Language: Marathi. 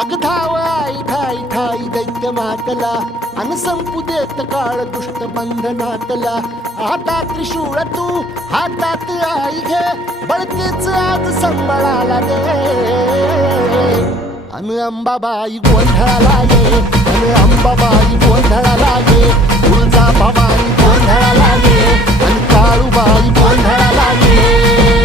अग धाव आई ठाई ठाई दैत्य मातला अन संपू देत काळ दुष्ट बंधनातला. आता त्रिशूळ तू हातात आई घे बळतेच आज संबळाला दे. अन अंबाबाई गोंधळाला ये अन अंबाबाई गोंधळाला ये. तुळजा भवानी गोंधळाला ये अन काळूबाई गोंधळाला ये.